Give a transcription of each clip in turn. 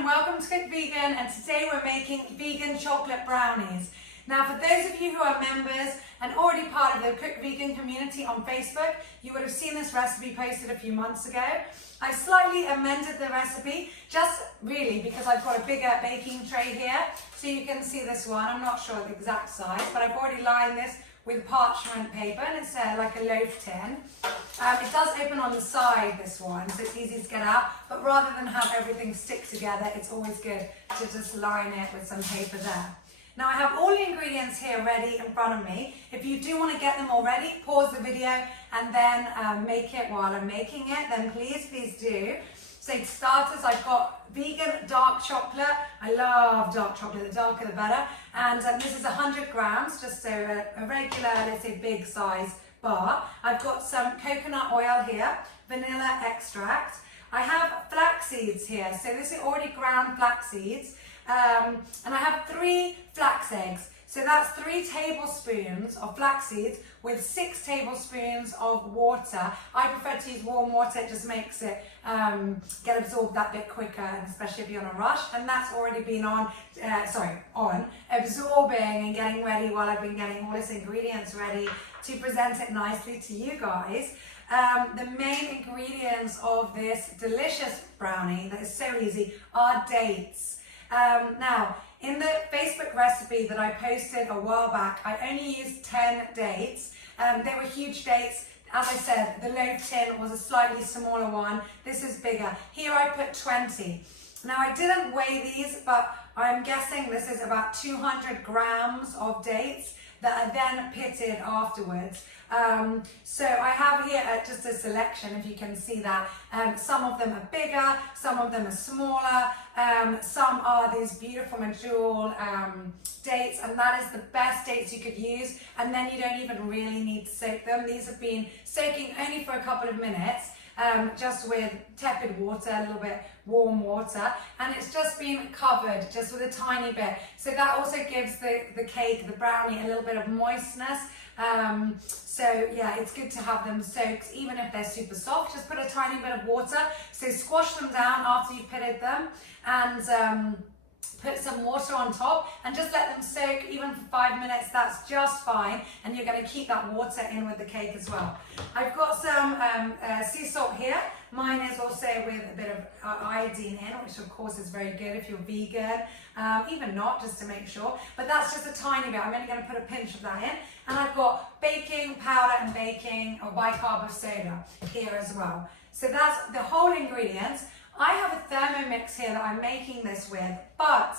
and welcome to Cook Vegan, and today we're making vegan chocolate brownies. Now for those of you who are members and already part of the Cook Vegan community on Facebook, you would have seen this recipe posted a few months ago. I slightly amended the recipe, just really because I've got a bigger baking tray here, so you can see this one. I'm not sure the exact size, but I've already lined this with parchment paper, and it's like a loaf tin. It does open on the side, this one, so it's easy to get out, but rather than have everything stick together, it's always good to just line it with some paper there. Now I have all the ingredients here ready in front of me. If you do want to get them already, pause the video and then make it while I'm making it, then please do. So to starters, I've got vegan dark chocolate. I love dark chocolate, the darker the better. And this is 100 grams, just so a regular, let's say big size bar. I've got some coconut oil here, vanilla extract. I have flax seeds here, so this is already ground flax seeds. And I have 3 flax eggs. So that's 3 tablespoons of flax seeds with 6 tablespoons of water. I prefer to use warm water, it just makes it get absorbed that bit quicker, and especially if you're in a rush. And that's already been absorbing and getting ready while I've been getting all these ingredients ready to present it nicely to you guys. The main ingredients of this delicious brownie that is so easy are dates. Now, in the Facebook recipe that I posted a while back, I only used 10 dates. They were huge dates. As I said, the loaf tin was a slightly smaller one. This is bigger. Here I put 20. Now I didn't weigh these, but I'm guessing this is about 200 grams of dates that are then pitted afterwards. So I have here just a selection, if you can see that. Some of them are bigger, some of them are smaller, some are these beautiful medjool dates, and that is the best dates you could use, and then you don't even really need to soak them. These have been soaking only for a couple of minutes, just with tepid water, a little bit warm water, and it's just been covered just with a tiny bit. So that also gives the cake, the brownie, a little bit of moistness. So yeah, it's good to have them soaked, even if they're super soft. Just put a tiny bit of water. So squash them down after you've pitted them, and put some water on top and just let them soak even for 5 minutes. That's just fine, and you're going to keep that water in with the cake as well. I've got some sea salt here. Mine is also with a bit of iodine in, which of course is very good if you're vegan, even not, just to make sure. But that's just a tiny bit. I'm only going to put a pinch of that in. And I've got baking powder and baking or bicarb of soda here as well. So that's the whole ingredients. I have a Thermomix here that I'm making this with, but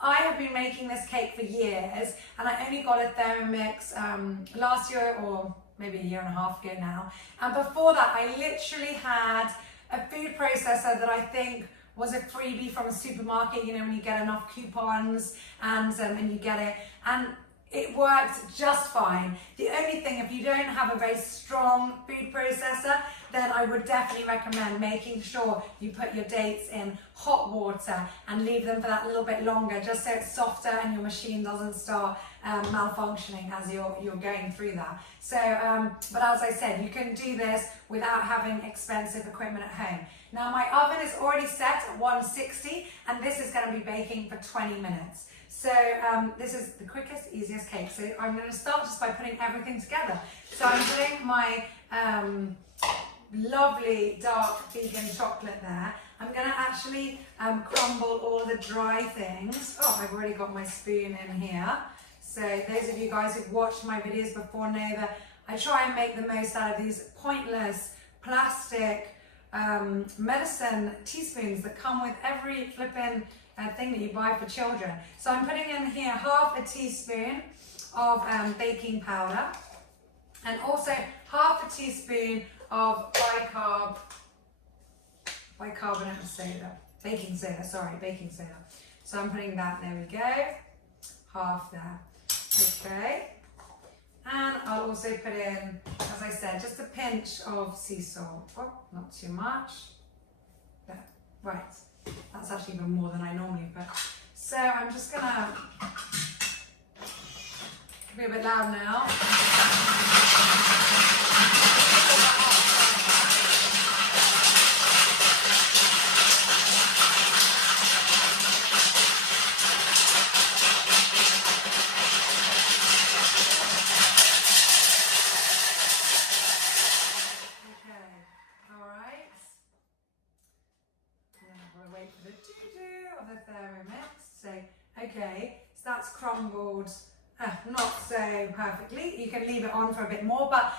I have been making this cake for years, and I only got a Thermomix last year, or maybe a year and a half ago now. And before that, I literally had a food processor that I think was a freebie from a supermarket, you know, when you get enough coupons and you get it. And it worked just fine. The only thing, if you don't have a very strong food processor, then I would definitely recommend making sure you put your dates in hot water and leave them for that little bit longer, just so it's softer and your machine doesn't start malfunctioning as you're going through that. So, but as I said, you can do this without having expensive equipment at home. Now my oven is already set at 160, and this is going to be baking for 20 minutes. So this is the quickest, easiest cake. So I'm going to start just by putting everything together. So I'm putting my lovely dark vegan chocolate there. I'm going to actually crumble all the dry things. Oh, I've already got my spoon in here. So those of you guys who've watched my videos before know that I try and make the most out of these pointless plastic medicine teaspoons that come with every flippin' thing that you buy for children. So I'm putting in here half a teaspoon of baking powder, and also half a teaspoon of bicarbonate of soda, baking soda. So I'm putting that, there we go, half there. Okay, and I'll also put in, as I said, just a pinch of sea salt. Oh, not too much. There, right. That's actually even more than I normally put. So I'm just gonna be a bit loud now. for the doo-doo of the Thermomix. So, okay, so that's crumbled, not so perfectly. You can leave it on for a bit more, but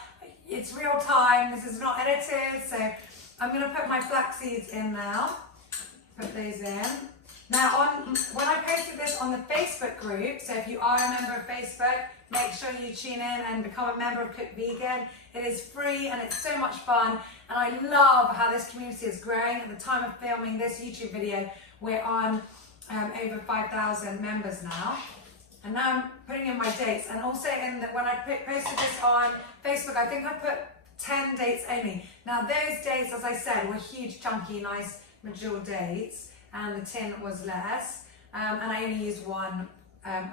it's real time. This is not edited, so I'm going to put my flax seeds in now. Put those in. Now, when I posted this on the Facebook group, so if you are a member of Facebook, make sure you tune in and become a member of Cook Vegan. It is free and it's so much fun, and I love how this community is growing. At the time of filming this YouTube video, we're on over 5,000 members now. And now I'm putting in my dates, and also when I posted this on Facebook, I think I put 10 dates only. Now those dates, as I said, were huge, chunky, nice medjool dates, and the tin was less, and I only used one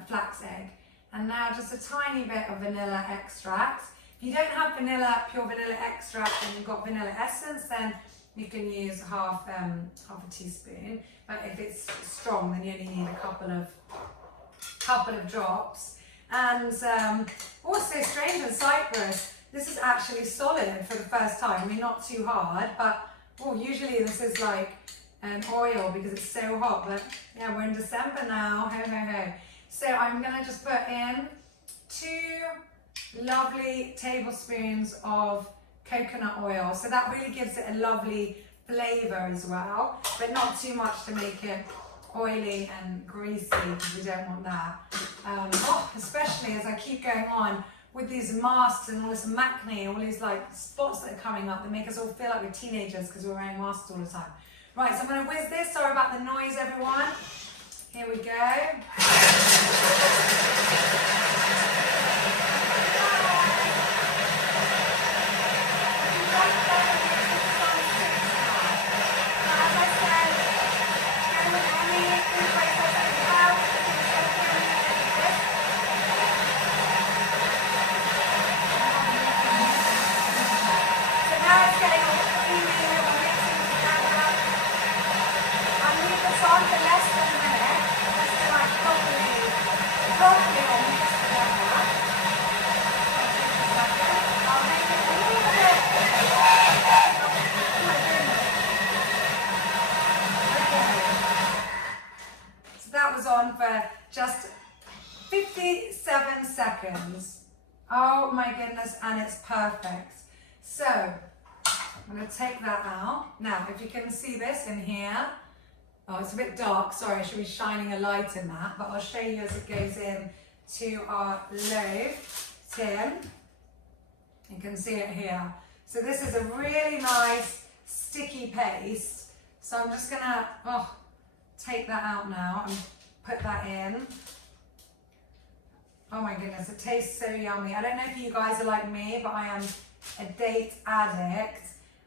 flax egg. And now just a tiny bit of vanilla extract. If you don't have pure vanilla extract, and you've got vanilla essence, then you can use half a teaspoon. But if it's strong, then you only need a couple of drops. And also strange in Cyprus, this is actually solid for the first time. I mean, not too hard, but usually this is like oil because it's so hot. But yeah, we're in December now. Ho ho ho. So I'm gonna just put in 2 lovely tablespoons of coconut oil. So that really gives it a lovely flavor as well, but not too much to make it oily and greasy, because we don't want that. Especially as I keep going on with these masks and all this acne, all these like spots that are coming up that make us all feel like we're teenagers because we're wearing masks all the time. Right, so I'm going to whiz this. Sorry about the noise, everyone. Here we go. On for just 57 seconds. Oh my goodness, and it's perfect. So I'm going to take that out. Now, if you can see this in here, it's a bit dark, sorry, I should be shining a light in that, but I'll show you as it goes in to our loaf tin. You can see it here. So this is a really nice sticky paste. So I'm just going to take that out now and put that in. Oh my goodness, it tastes so yummy. I don't know if you guys are like me, but I am a date addict.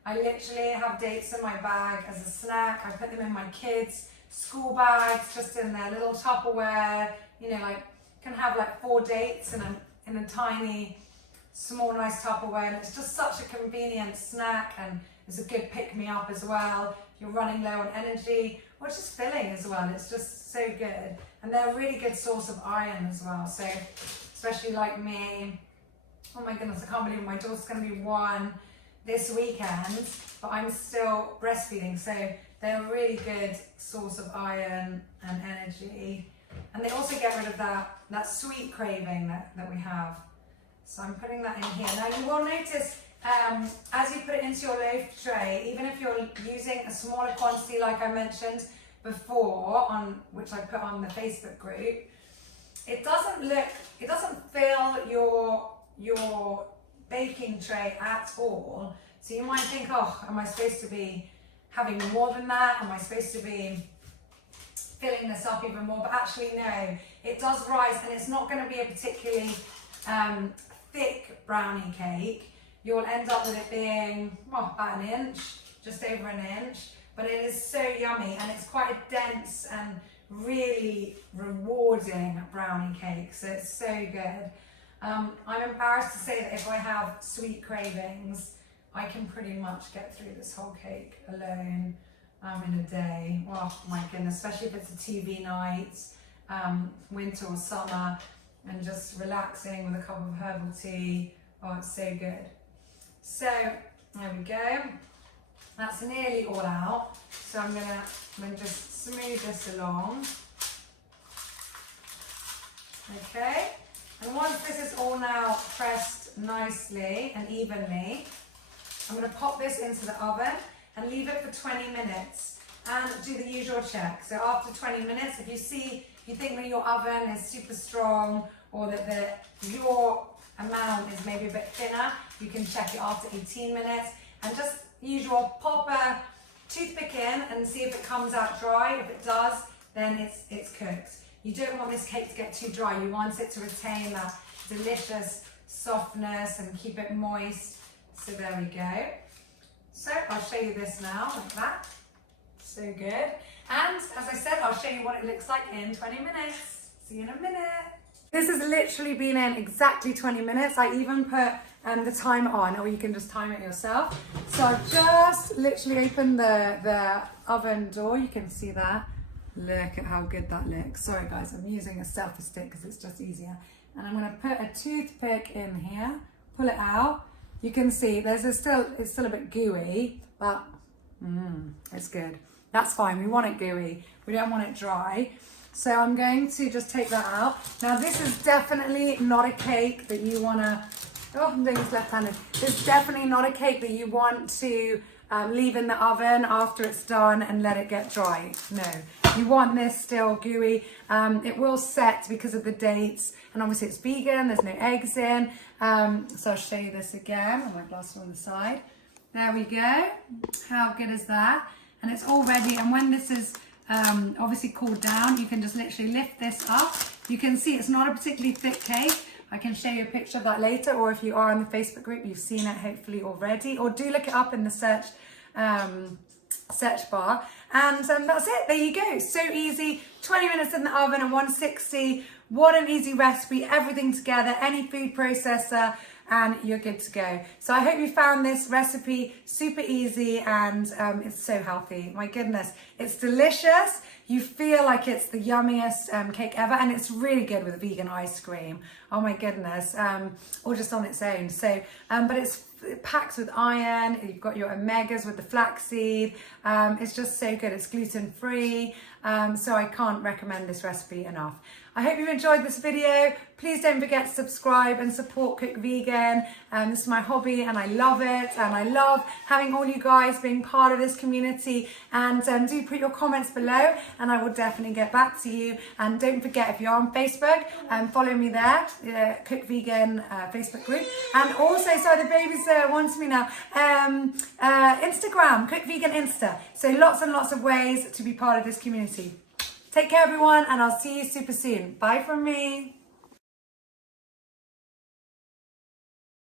I literally have dates in my bag as a snack. I put them in my kids' school bags, just in their little Tupperware. You know, like, you can have like 4 dates in a tiny, small, nice Tupperware. And it's just such a convenient snack, and it's a good pick-me-up as well. If you're running low on energy, or just filling as well. It's just so good. And they're a really good source of iron as well. So, especially like me, oh my goodness, I can't believe my daughter's going to be 1 this weekend, but I'm still breastfeeding. So they're a really good source of iron and energy. And they also get rid of that sweet craving that we have. So I'm putting that in here. Now you will notice, as you put it into your loaf tray, even if you're using a smaller quantity like I mentioned before, which I put on the Facebook group, it doesn't fill your baking tray at all. So you might think, am I supposed to be having more than that? Am I supposed to be filling this up even more? But actually no, it does rise, and it's not going to be a particularly thick brownie cake. You'll end up with it being about 1 inch, just over 1 inch, but it is so yummy, and it's quite a dense and really rewarding brownie cake, so it's so good. I'm embarrassed to say that if I have sweet cravings, I can pretty much get through this whole cake alone in a day. Oh my goodness, especially if it's a TV night, winter or summer, and just relaxing with a cup of herbal tea. Oh, it's so good. So there we go. That's nearly all out. So I'm gonna just smooth this along. Okay, and once this is all now pressed nicely and evenly, I'm gonna pop this into the oven and leave it for 20 minutes and do the usual check. So after 20 minutes, if you think that your oven is super strong or that your amount is maybe a bit thinner, you can check it after 18 minutes and just usual pop a toothpick in and see if it comes out dry. If it does, then it's cooked. You don't want this cake to get too dry. You want it to retain that delicious softness and keep it moist. So there we go. So I'll show you this now, like that. So good. And as I said, I'll show you what it looks like in 20 minutes. See you in a minute. This has literally been in exactly 20 minutes. I even put the timer on, or you can just time it yourself. So I've just literally opened the oven door. You can see that. Look at how good that looks. Sorry guys, I'm using a selfie stick because it's just easier. And I'm gonna put a toothpick in here, pull it out. You can see it's still a bit gooey, but it's good. That's fine, we want it gooey. We don't want it dry. So I'm going to just take that out. Now this is definitely not a cake that you wanna, oh, I'm doing this left-handed. This is definitely not a cake that you want to leave in the oven after it's done and let it get dry. No, you want this still gooey. It will set because of the dates, and obviously it's vegan, there's no eggs in. So I'll show you this again. I might glass on the side. There we go. How good is that? And it's all ready, and when this is obviously cooled down, you can just literally lift this up. You can see it's not a particularly thick cake. I can show you a picture of that later, or if you are in the Facebook group, you've seen it hopefully already, or do look it up in the search bar. And that's it, there you go. So easy, 20 minutes in the oven at 160. What an easy recipe, everything together, any food processor, and you're good to go. So I hope you found this recipe super easy, and it's so healthy. My goodness, it's delicious. You feel like it's the yummiest cake ever, and it's really good with vegan ice cream. Oh my goodness, or just on its own. So, but it packs with iron. You've got your omegas with the flaxseed. It's just so good. It's gluten-free, so I can't recommend this recipe enough. I hope you enjoyed this video. Please don't forget to subscribe and support Cook Vegan. This is my hobby and I love it, and I love having all you guys being part of this community. And do put your comments below and I will definitely get back to you. And don't forget, if you're on Facebook, follow me there, Cook Vegan Facebook group. And also, sorry, the baby's wanting me now, Instagram, Cook Vegan Insta. So lots and lots of ways to be part of this community. Take care everyone, and I'll see you super soon. Bye from me.